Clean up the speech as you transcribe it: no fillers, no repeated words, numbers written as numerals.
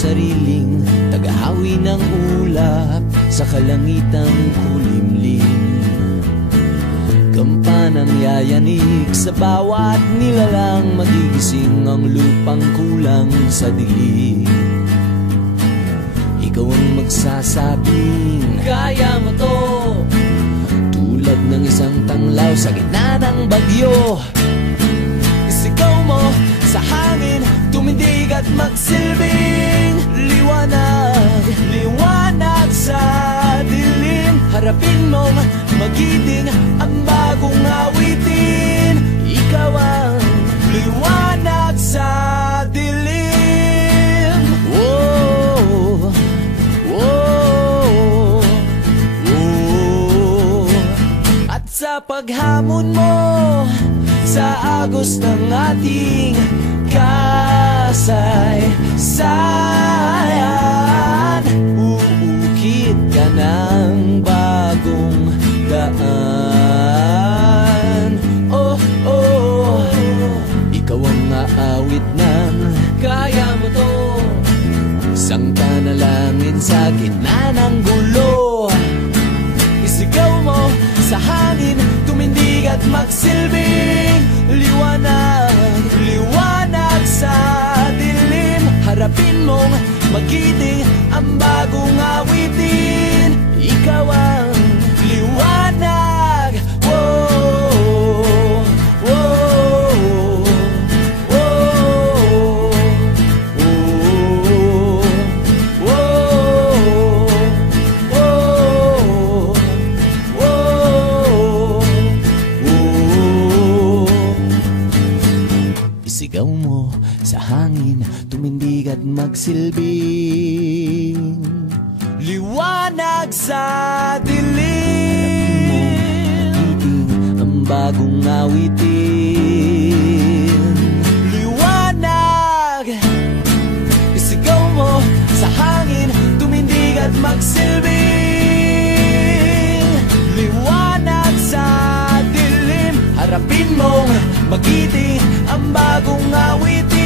Sariling tagahawi ng ulap sa kalangitang kulimlim. Kampanang yayanig sa bawat nilalang, magigising ang lupang kulang sa dilim. Ikaw ang magsasabing kaya mo to, tulad ng isang tanglaw sa gitna ng bagyo. Isigaw mo sa hangin, tumindig at magsilbing liwanag, liwanag sa dilim. Harapin mong magiting ang bagong awitin. Ikaw ang liwanag sa dilim. Whoa, whoa, whoa. At sa paghamon mo sa agos ng ating kasaysayan, uukit ka ng bagong daan. Oh, oh, ikaw ang aawit ng kaya mo to, isang panalangin sa gitna ng gulo. Isigaw mo sa hangin, tumindig at magsilbing liwanag, liwanag sa dilim. Harapin mong magiting ang bagong awitin. Ikaw ang liwanag. Whoa, whoa, whoa, whoa, whoa, whoa, whoa. Isigaw mo sa hangin, tumindig at magsilbing liwanag sa dilim. Ang bagong awitin, liwanag. Isigaw mo sa hangin, tumindig at magsilbing liwanag sa dilim. Harapin mong magiting ang bagong awitin.